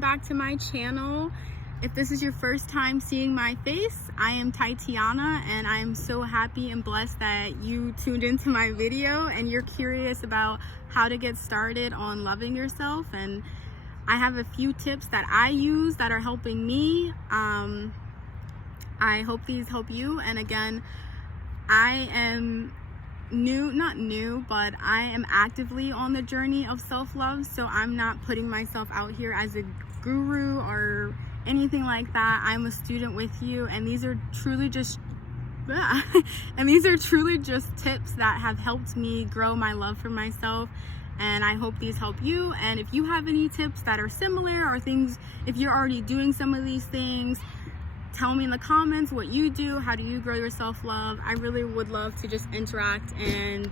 welcome back to my channel. If this is your first time seeing my face, I am Tatiana, and I'm so happy and blessed that you tuned into my video and you're curious about how to get started on loving yourself. And I have a few tips that I use that are helping me. I hope these help you. And again, I am not new, but I am actively on the journey of self-love, so I'm not putting myself out here as a guru or anything like that. I'm a student with you, and these are truly just tips that have helped me grow my love for myself, and I hope these help you. And if you have any tips that are similar, or things, if you're already doing some of these things, tell me in the comments what you do. How do you grow your self-love? I really would love to just interact and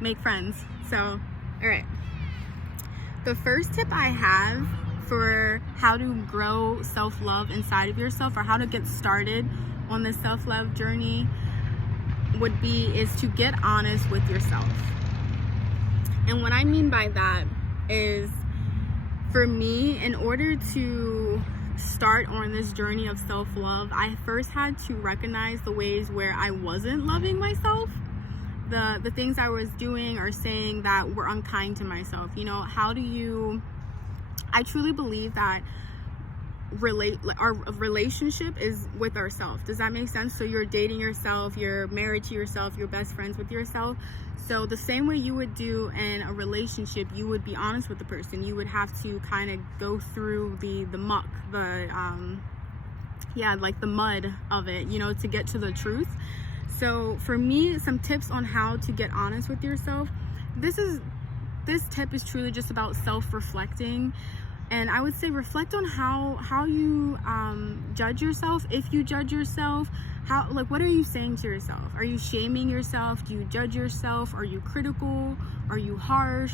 make friends. So, all right. The first tip I have for how to grow self-love inside of yourself, or how to get started on the self-love journey, is to get honest with yourself. And what I mean by that is, for me, in order to start on this journey of self-love, I first had to recognize the ways where I wasn't loving myself, the things I was doing or saying that were unkind to myself. You know, I truly believe that our relationship is with ourselves. Does that make sense? So you're dating yourself, you're married to yourself, you're best friends with yourself. So the same way you would do in a relationship, you would be honest with the person. You would have to kind of go through the muck, like the mud of it, you know, to get to the truth. So for me, some tips on how to get honest with yourself. This tip is truly just about self-reflecting. And I would say reflect on how you judge yourself. If you judge yourself, what are you saying to yourself? Are you shaming yourself? Do you judge yourself? Are you critical? Are you harsh?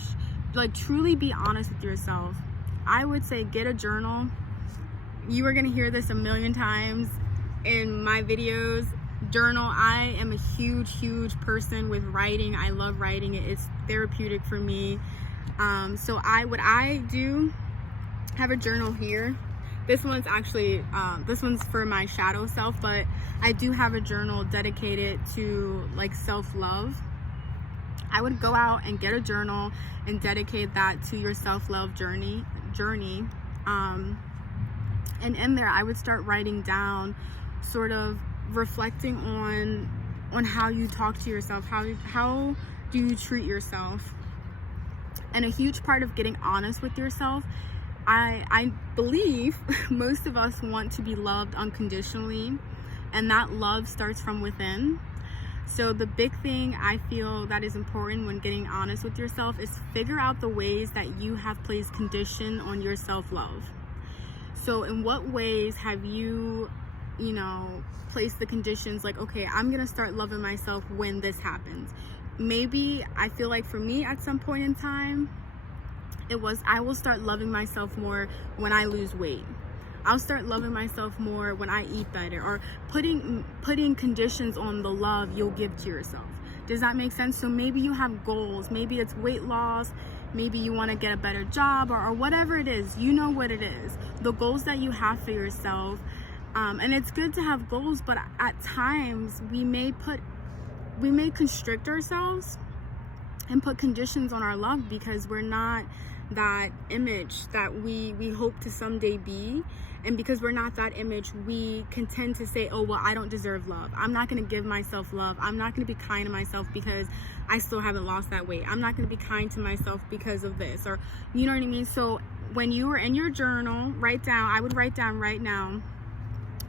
Like, truly be honest with yourself. I would say get a journal. You are gonna hear this a million times in my videos. Journal. I am a huge person with writing. I love writing. It's therapeutic for me. So what I do, have a journal here. This one's for my shadow self, but I do have a journal dedicated to like self-love. I would go out and get a journal and dedicate that to your self-love journey. And in there, I would start writing down, sort of reflecting on how you talk to yourself, how do you treat yourself. And a huge part of getting honest with yourself, I believe most of us want to be loved unconditionally, and that love starts from within. So the big thing I feel that is important when getting honest with yourself is figure out the ways that you have placed condition on your self-love. So in what ways have you placed the conditions, like, okay, I'm gonna start loving myself when this happens. Maybe I feel like for me at some point in time, I will start loving myself more when I lose weight. I'll start loving myself more when I eat better, or putting conditions on the love you'll give to yourself. Does that make sense? So maybe you have goals. Maybe it's weight loss. Maybe you want to get a better job, or whatever it is. You know what it is. The goals that you have for yourself. And it's good to have goals, but at times we may constrict ourselves and put conditions on our love because we're not that image that we hope to someday be. And because we're not that image, we can tend to say, oh, well, I don't deserve love. I'm not going to give myself love. I'm not going to be kind to myself because I still haven't lost that weight. I'm not going to be kind to myself because of this, or you know what I mean? So when you are in your journal, I would write down right now,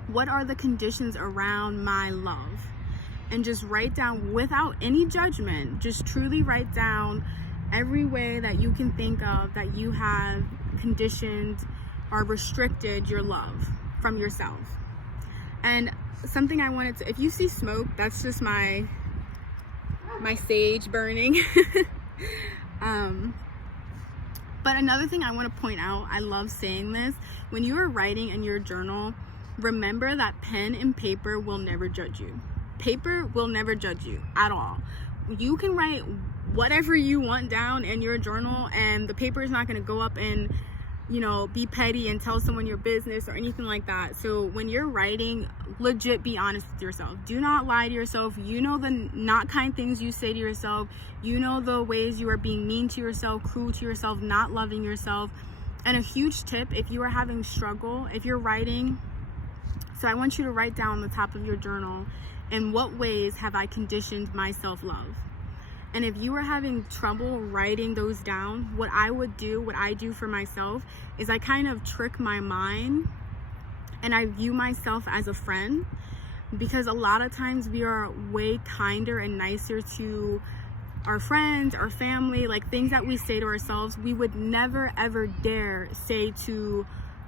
what are the conditions around my love? And just write down without any judgment, just truly write down every way that you can think of that you have conditioned or restricted your love from yourself. And something I wanted to, if you see smoke, that's just my sage burning. But another thing I want to point out, I love saying this, when you are writing in your journal, remember that pen and paper will never judge you. Paper will never judge you at all. You can write whatever you want down in your journal, and the paper is not going to go up and be petty and tell someone your business or anything like that. So when you're writing, legit be honest with yourself. Do not lie to yourself. You know the not kind things you say to yourself. You know the ways you are being mean to yourself, cruel to yourself, not loving yourself. And a huge tip, if you are having struggle, if you're writing, so I want you to write down on the top of your journal, in what ways have I conditioned my self-love? And if you are having trouble writing those down, what I do for myself is I kind of trick my mind and I view myself as a friend, because a lot of times we are way kinder and nicer to our friends, our family, like things that we say to ourselves, we would never ever dare say to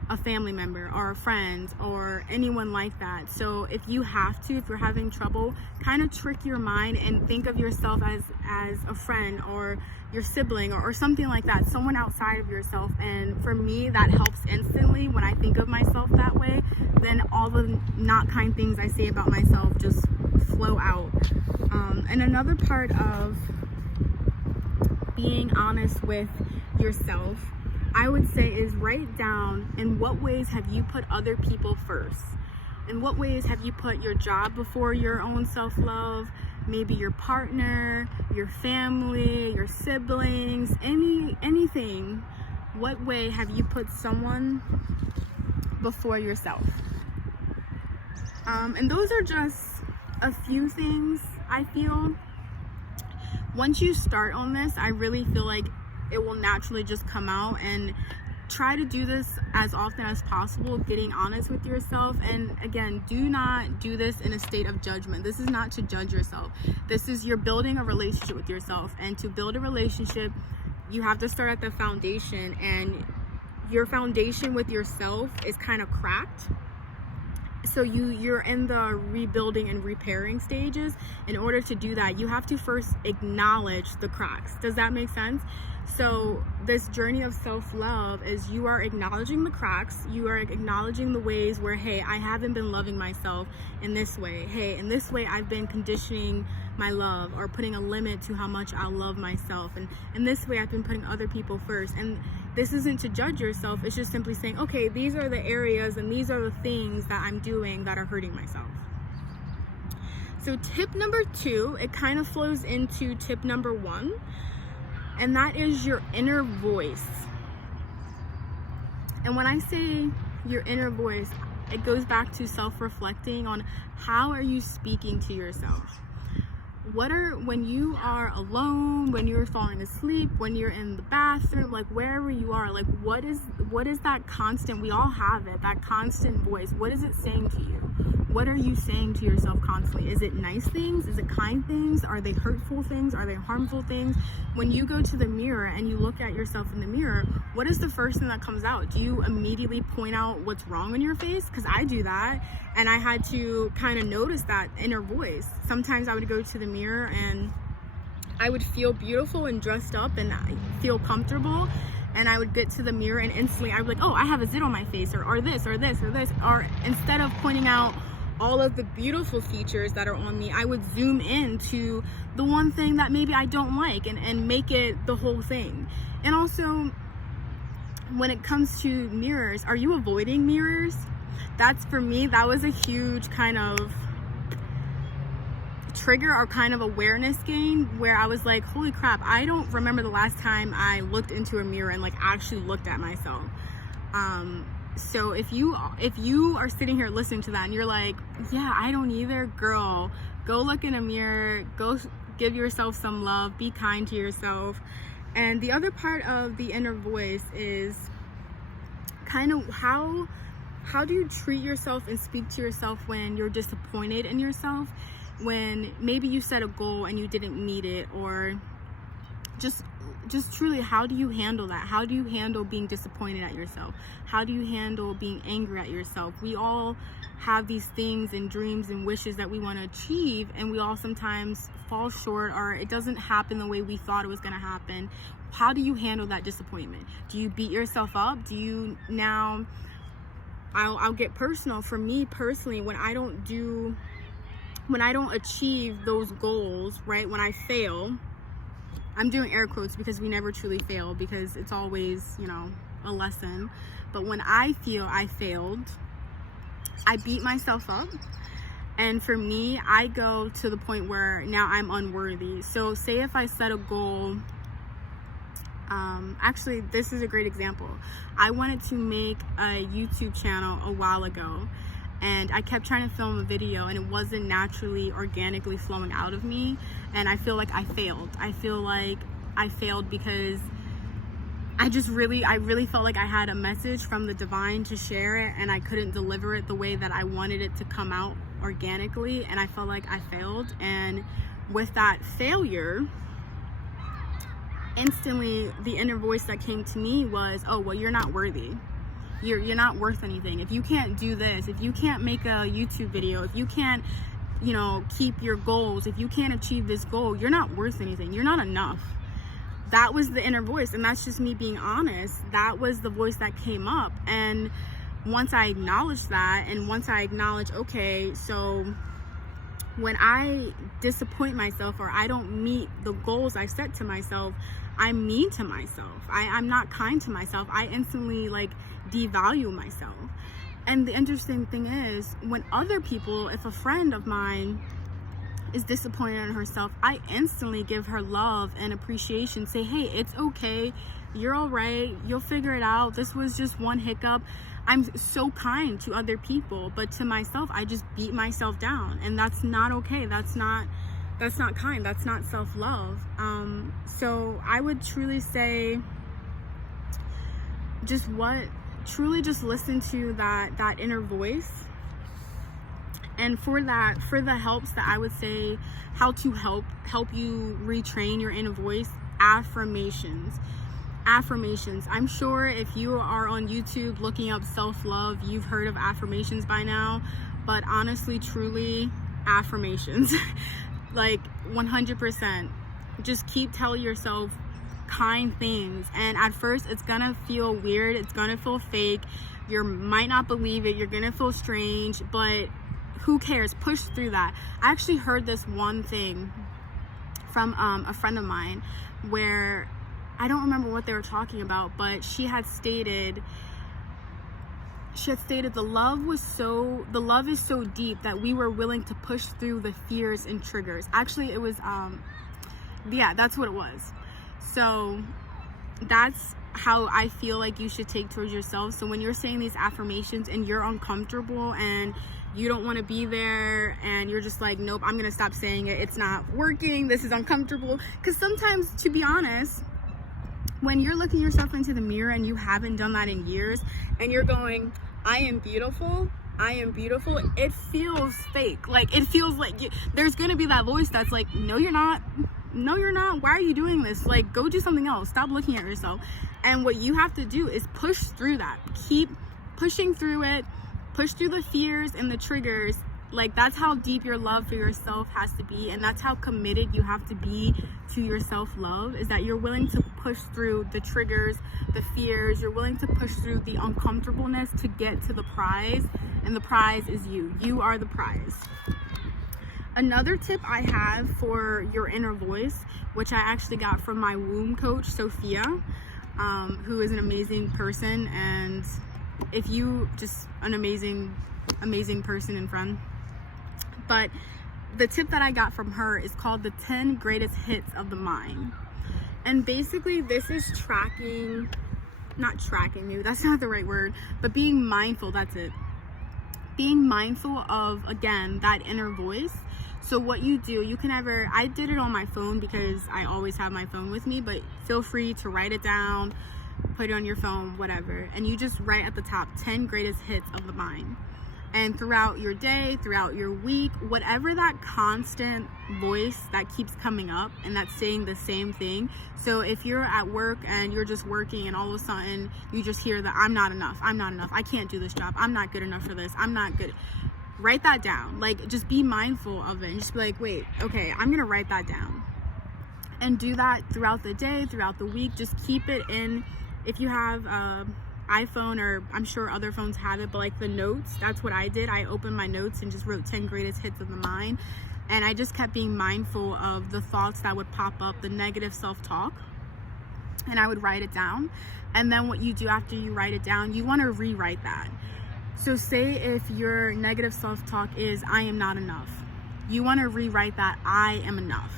a family member or a friend or anyone like that. So if you're having trouble, kind of trick your mind and think of yourself as a friend or your sibling or something like that, someone outside of yourself. And for me, that helps instantly. When I think of myself that way, then all the not kind things I say about myself just flow out. And another part of being honest with yourself, I would say, is write down, in what ways have you put other people first? In what ways have you put your job before your own self-love? Maybe your partner, your family, your siblings, anything. What way have you put someone before yourself? And those are just a few things I feel. Once you start on this, I really feel like it will naturally just come out. And try to do this as often as possible, getting honest with yourself. And again, do not do this in a state of judgment. This is not to judge yourself. This is, you're building a relationship with yourself. And to build a relationship, you have to start at the foundation. And your foundation with yourself is kind of cracked. So you're in the rebuilding and repairing stages. In order to do that, you have to first acknowledge the cracks. Does that make sense? So this journey of self-love is, you are acknowledging the cracks. You are acknowledging the ways where, hey, I haven't been loving myself in this way. Hey, in this way I've been conditioning my love or putting a limit to how much I love myself. And in this way I've been putting other people first. And this isn't to judge yourself. It's just simply saying, okay, these are the areas and these are the things that I'm doing that are hurting myself. So tip number 2, it kind of flows into tip number 1. And that is your inner voice. And when I say your inner voice, it goes back to self-reflecting on, how are you speaking to yourself? When you are alone, when you're falling asleep, when you're in the bathroom, like wherever you are, like what is that constant, we all have it, that constant voice, what is it saying to you? What are you saying to yourself constantly? Is it nice things? Is it kind things? Are they hurtful things? Are they harmful things? When you go to the mirror and you look at yourself in the mirror, what is the first thing that comes out? Do you immediately point out what's wrong in your face? Because I do that, and I had to kind of notice that inner voice. Sometimes I would go to the mirror and I would feel beautiful and dressed up and I feel comfortable, and I would get to the mirror and instantly I would be like, oh, I have a zit on my face, or this, or this, or this. Or instead of pointing out all of the beautiful features that are on me, I would zoom in to the one thing that maybe I don't like and make it the whole thing. And also, when it comes to mirrors, are you avoiding mirrors? That's, for me, that was a huge kind of trigger or kind of awareness gain, where I was like, holy crap, I don't remember the last time I looked into a mirror and like actually looked at myself. So if you are sitting here listening to that and you're like, yeah, I don't either, girl, go look in a mirror, go give yourself some love, be kind to yourself. And the other part of the inner voice is kind of how do you treat yourself and speak to yourself when you're disappointed in yourself, when maybe you set a goal and you didn't meet it, or just truly, how do you handle that? How do you handle being disappointed at yourself? How do you handle being angry at yourself? We all have these things and dreams and wishes that we want to achieve, and we all sometimes fall short, or it doesn't happen the way we thought it was going to happen. How do you handle that disappointment? Do you beat yourself up? Do you now, I'll get personal. For me personally, when I don't achieve those goals, right, when I fail, I'm doing air quotes because we never truly fail, because it's always, a lesson. But when I feel I failed, I beat myself up. And for me, I go to the point where now I'm unworthy. So say if I set a goal, actually, this is a great example. I wanted to make a YouTube channel a while ago, and I kept trying to film a video and it wasn't naturally, organically flowing out of me. And I feel like I failed. I feel like I failed because I really felt like I had a message from the divine to share it, and I couldn't deliver it the way that I wanted it to come out organically, and I felt like I failed. And with that failure, instantly the inner voice that came to me was, oh, well, you're not worthy. You're not worth anything. If you can't do this, if you can't make a YouTube video, if you can't, keep your goals, if you can't achieve this goal, you're not worth anything. You're not enough. That was the inner voice, and that's just me being honest. That was the voice that came up. And once I acknowledged that, and once I acknowledged, okay, so when I disappoint myself or I don't meet the goals I set to myself, I'm mean to myself. I'm not kind to myself. I instantly devalue myself. And the interesting thing is, when other people, if a friend of mine is disappointed in herself, I instantly give her love and appreciation. Say, hey, it's okay, you're all right, you'll figure it out, this was just one hiccup. I'm so kind to other people, but to myself, I just beat myself down, and that's not okay. That's not kind. That's not self-love. So I would truly say, just listen to that inner voice. And for the helps that I would say, how to help you retrain your inner voice, affirmations. I'm sure if you are on YouTube looking up self-love, you've heard of affirmations by now, but honestly, truly, affirmations. 100%. Just keep telling yourself kind things, and at first it's gonna feel weird, it's gonna feel fake, you might not believe it, you're gonna feel strange, but who cares? Push through that. I actually heard this one thing from a friend of mine where I don't remember what they were talking about, but she had stated the love is so deep that we were willing to push through the fears and triggers. Actually, it was that's what it was. So that's how I feel like you should take towards yourself. So when you're saying these affirmations and you're uncomfortable and you don't want to be there and you're just like, nope, I'm gonna stop saying it, it's not working, this is uncomfortable. Because sometimes, to be honest, when you're looking yourself into the mirror and you haven't done that in years and you're going, I am beautiful, it feels fake. It feels like there's gonna be that voice that's like, no you're not, why are you doing this? Go do something else, stop looking at yourself. And what you have to do is push through that, keep pushing through it, push through the fears and the triggers. That's how deep your love for yourself has to be, and that's how committed you have to be to your self-love, is that you're willing to push through the triggers, the fears, you're willing to push through the uncomfortableness to get to the prize, and the prize is you. You are the prize. Another tip I have for your inner voice, which I actually got from my womb coach, Sophia, who is an amazing person, and if you just an amazing person and friend. But the tip that I got from her is called the 10 greatest hits of the mind. And basically this is not tracking, maybe that's not the right word, but being mindful, that's it. Being mindful of, again, that inner voice. So what you do, I did it on my phone because I always have my phone with me, but feel free to write it down, put it on your phone, whatever. And you just write at the top 10 greatest hits of the mind. And throughout your day, throughout your week, whatever that constant voice that keeps coming up and that's saying the same thing. So if you're at work and you're just working and all of a sudden you just hear that I'm not enough, I can't do this job, I'm not good enough for this, I'm not good. Write that down. Just be mindful of it and just be like, wait, okay, I'm gonna write that down. And do that throughout the day, throughout the week. Just keep it in. If you have iPhone, or I'm sure other phones have it, but the notes, that's what I did. I opened my notes and just wrote 10 greatest hits of the mind, and I just kept being mindful of the thoughts that would pop up, the negative self-talk. and I would write it down. And then what you do after you write it down, you want to rewrite that. So say if your negative self-talk is, I am not enough, you want to rewrite that, I am enough.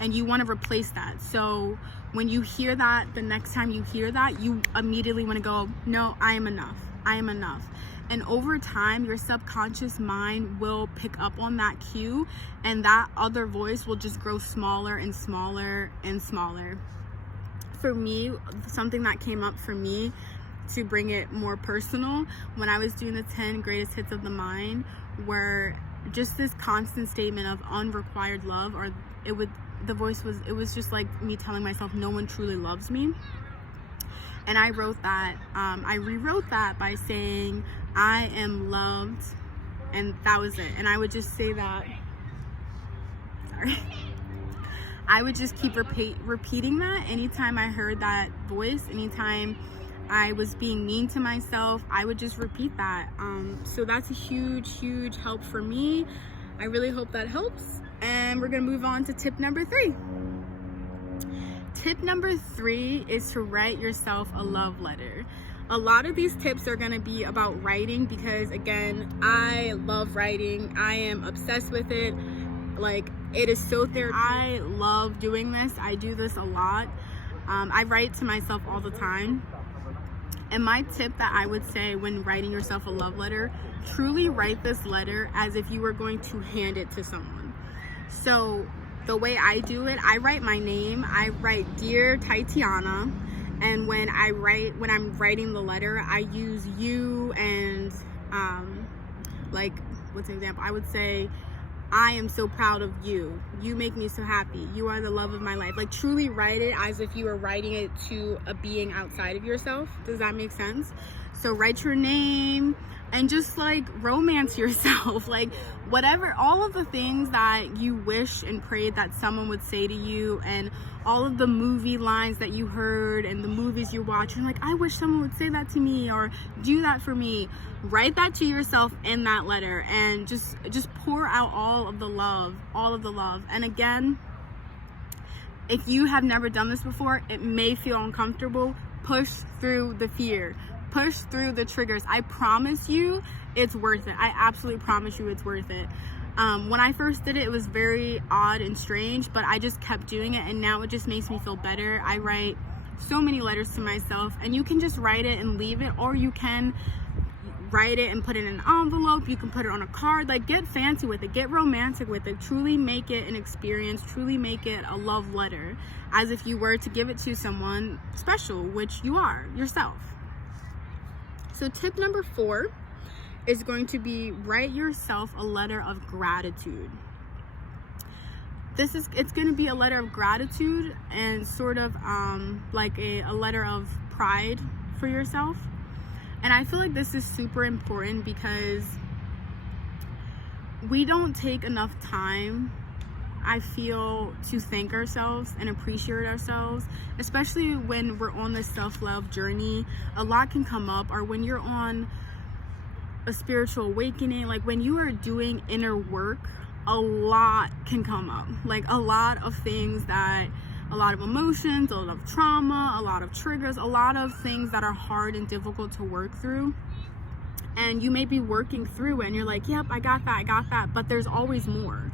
And you want to replace that. So when you hear that, the next time you hear that, you immediately want to go, no, I am enough. I am enough. And over time, your subconscious mind will pick up on that cue, and that other voice will just grow smaller and smaller and smaller. For me, something that came up for me to bring it more personal, when I was doing the 10 greatest hits of the mind, were just this constant statement of unrequired love, or it was just like me telling myself no one truly loves me. And I wrote that, I rewrote that by saying, I am loved, and that was it. And I would just say that, sorry. I would just keep repeating that anytime I heard that voice, anytime I was being mean to myself, I would just repeat that. So that's a huge help for me. I really hope that helps. And we're gonna move on to tip number 3. Tip number 3 is to write yourself a love letter. A lot of these tips are going to be about writing because, again, I love writing. I am obsessed with it. Like, it is so therapeutic. I love doing this. I do this a lot. I write to myself all the time. And my tip that I would say when writing yourself a love letter, truly write this letter as if you were going to hand it to someone. So the way I do it, I write my name. I write Dear Tatiana. And when I'm writing the letter, I use you and, like, what's an example? I would say, I am so proud of you. You make me so happy. You are the love of my life. Like, truly write it as if you were writing it to a being outside of yourself. Does that make sense? So write your name and just, like, romance yourself. Like, whatever, all of the things that you wish and prayed that someone would say to you, and all of the movie lines that you heard and the movies you watch, and like, I wish someone would say that to me or do that for me. Write that to yourself in that letter and just pour out all of the love. And again, if you have never done this before, it may feel uncomfortable. Push through the fear. Push through the triggers. I promise you it's worth it. I absolutely promise you it's worth it. When I first did it, it was very odd and strange, but I just kept doing it, and now it just makes me feel better. I write so many letters to myself, and you can just write it and leave it, or you can write it and put it in an envelope. You can put it on a card. Like, get fancy with it, get romantic with it. Truly make it an experience. Truly make it a love letter, as if you were to give it to someone special, which you are yourself. So tip number 4 is going to be write yourself a letter of gratitude. It's going to be a letter of gratitude and sort of like a letter of pride for yourself. And I feel like this is super important because we don't take enough time, I feel, to thank ourselves and appreciate ourselves, especially when we're on this self-love journey. A lot can come up, or when you're on a spiritual awakening, like when you are doing inner work, a lot can come up, like a lot of things, that a lot of emotions, a lot of trauma, a lot of triggers, a lot of things that are hard and difficult to work through. And you may be working through it and you're like, yep, I got that, but there's always more.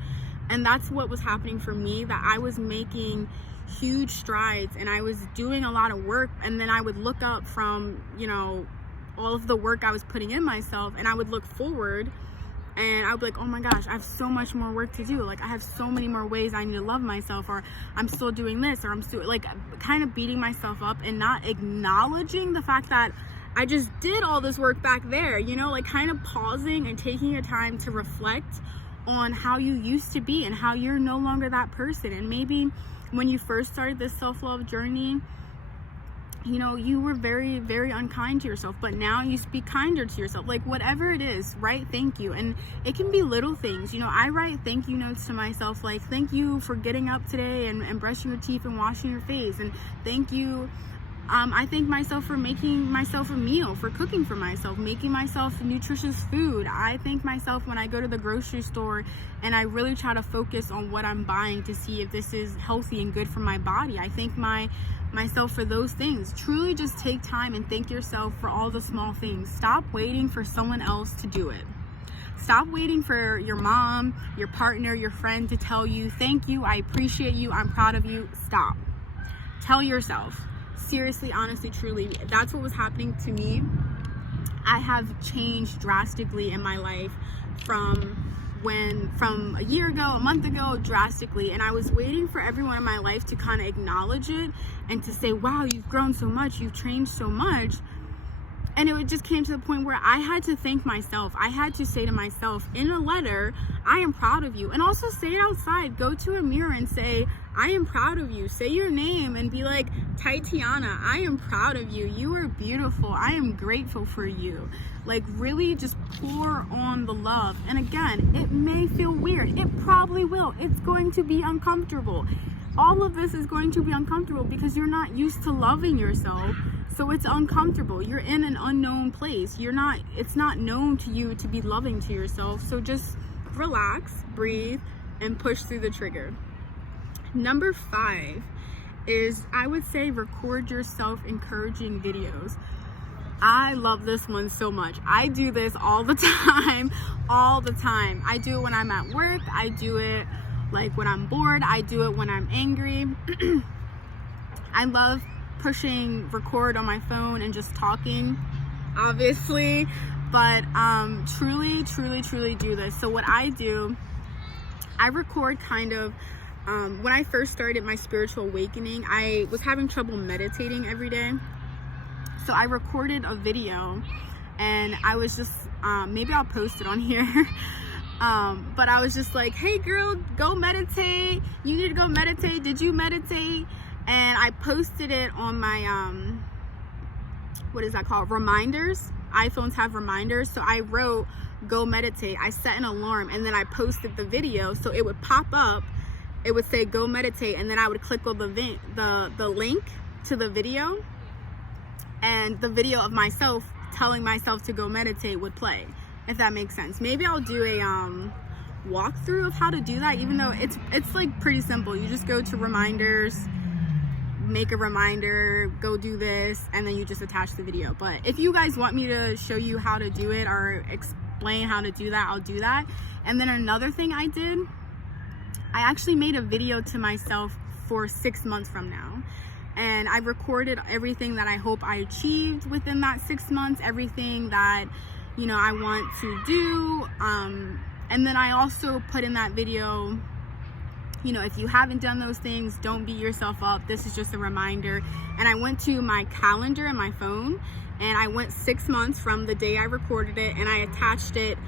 And that's what was happening for me, that I was making huge strides and I was doing a lot of work, and then I would look up from, all of the work I was putting in myself, and I would look forward and I would be like, oh my gosh, I have so much more work to do. Like, I have so many more ways I need to love myself, or I'm still doing this, or I'm still, like, kind of beating myself up and not acknowledging the fact that I just did all this work back there, like kind of pausing and taking a time to reflect on how you used to be and how you're no longer that person. And maybe when you first started this self-love journey, you were very, very unkind to yourself, but now you speak kinder to yourself. Like, whatever it is, write thank you. And it can be little things. I write thank you notes to myself, like, thank you for getting up today and brushing your teeth and washing your face. And thank you. I thank myself for making myself a meal, for cooking for myself, making myself nutritious food. I thank myself when I go to the grocery store and I really try to focus on what I'm buying to see if this is healthy and good for my body. I thank my myself for those things. Truly just take time and thank yourself for all the small things. Stop waiting for someone else to do it. Stop waiting for your mom, your partner, your friend to tell you, thank you, I appreciate you, I'm proud of you. Stop. Tell yourself. Seriously, honestly, truly, that's what was happening to me. I have changed drastically in my life from a year ago, a month ago, drastically. And I was waiting for everyone in my life to kind of acknowledge it and to say, wow, you've grown so much, you've changed so much. And it just came to the point where I had to thank myself. I had to say to myself in a letter, I am proud of you. And also say it outside. Go to a mirror and say, I am proud of you. Say your name and be like, Tatiana, I am proud of you. You are beautiful. I am grateful for you. Like, really just pour on the love. And again, it may feel weird. It probably will. It's going to be uncomfortable. All of this is going to be uncomfortable because you're not used to loving yourself. So it's uncomfortable. You're in an unknown place. It's not known to you to be loving to yourself. So just relax, breathe, and push through the trigger. Number 5 is, I would say, record yourself encouraging videos. I love this one so much. I do this all the time, all the time. I do it when I'm at work. I do it like when I'm bored. I do it when I'm angry. I love pushing record on my phone and just talking, obviously, but truly do this. So what I do, I record kind of when I first started my spiritual awakening, I was having trouble meditating every day. So I recorded a video and I was just maybe I'll post it on here. But I was just like, hey girl, go meditate. You need to go meditate. Did you meditate? And I posted it on my, what is that called? Reminders. iPhones have reminders. So I wrote, go meditate. I set an alarm and then I posted the video. So it would pop up. It would say, go meditate. And then I would click on the link to the video. And the video of myself telling myself to go meditate would play, if that makes sense. Maybe I'll do a walkthrough of how to do that, even though it's like pretty simple. You just go to reminders, make a reminder, go do this, and then you just attach the video. But if you guys want me to show you how to do it or explain how to do that, I'll do that. And then another thing I did, I actually made a video to myself for 6 months from now. And I recorded everything that I hope I achieved within that 6 months, everything that, you know, I want to do. And then I also put in that video, you know, if you haven't done those things, don't beat yourself up. This is just a reminder. And I went to my calendar in my phone and I went 6 months from the day I recorded it and I attached it.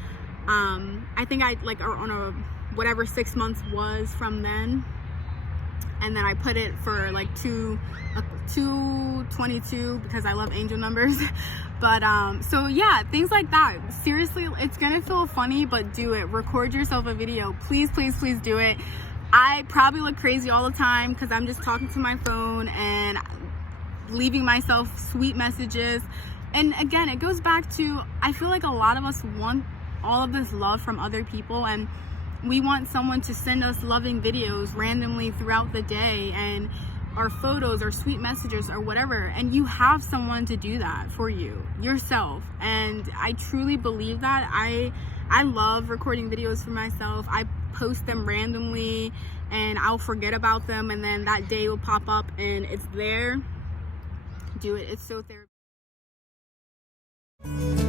I think I like on a whatever 6 months was from then. And then I put it for like 222 because I love angel numbers. But so yeah, things like that. Seriously, it's gonna feel funny, but do it. Record yourself a video. Please do it. I probably look crazy all the time because I'm just talking to my phone and leaving myself sweet messages. And again, it goes back to, I feel like a lot of us want all of this love from other people, and we want someone to send us loving videos randomly throughout the day and our photos or sweet messages or whatever. And you have someone to do that for you, yourself. And I truly believe that. I love recording videos for myself. I post them randomly and I'll forget about them, and then that day will pop up and it's there. Do it. It's so therapeutic.